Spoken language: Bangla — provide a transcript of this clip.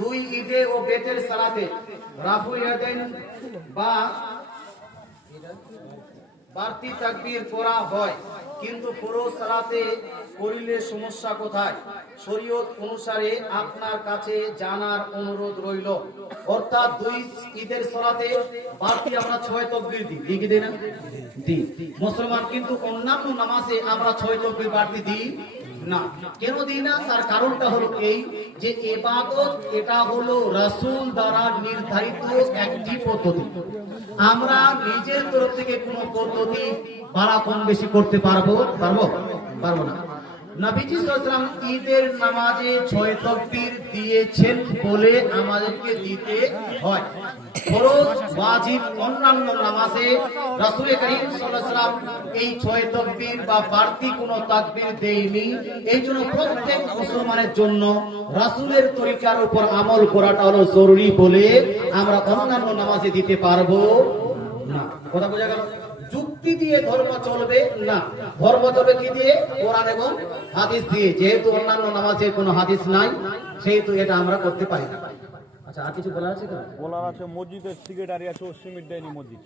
দুই ঈদে ও বেতের সালাতে রাফু ইয়াদাইন বা বাড়তি তাকবীর করা হয়, কিন্তু ফরজ সালাতে করিলে সমস্যা কোথায়? শরীয়ত অনুসারে আপনার কাছে জানার অনুরোধ রইল। অর্থাৎ দুই ঈদের সালাতে বাড়তি আমরা 6 তাকবীর দিই, কি দেই না? দিই মুসলমান, কিন্তু অন্যান্য নামাজে আমরা 6 তাকবীর বাড়তি দিই না। কেন দিই না? তার কারণটা হলো এই যে ইবাদত এটা হলো রাসূল দ্বারা নির্ধারিত একটি পদ্ধতি। আমরা নিজের তরফ থেকে কোনো পদ্ধতি বাড়া কম বেশি করতে পারবো না। নবীজি সাল্লাল্লাহু আলাইহি ওয়াসাল্লাম ঈদের নামাজে 6 তাকবীর দিয়েছেন বলে আমাদেরকে দিতে হয়। ফরজ ওয়াজিব অন্যান্য নামাজে রাসূল করিম সাল্লাল্লাহু আলাইহি ওয়াসাল্লাম এই 6 তাকবীর বা বাড়তি কোনো তাকবীর দেয়নি। এইজন্য প্রত্যেক মুসলমানের জন্য রাসূলের তরিকার উপর আমল করাটা হলো জরুরি বলে আমরা অন্যান্য নামাজে দিতে পারবো না। কথা বোঝা গেল? যুক্তি দিয়ে ধর্ম চলবে না, ধর্ম চলবে কি দিয়ে? কোরআন এবং হাদিস দিয়ে। যেহেতু অন্যান্য নামাজে কোনো হাদিস নাই, সেহেতু এটা আমরা করতে পারি না। আচ্ছা, আর কিছু বলার আছে? বলার আছে, মসজিদের সেক্রেটারি আছে, ও সিমেন্ট দেয়নি মসজিদে।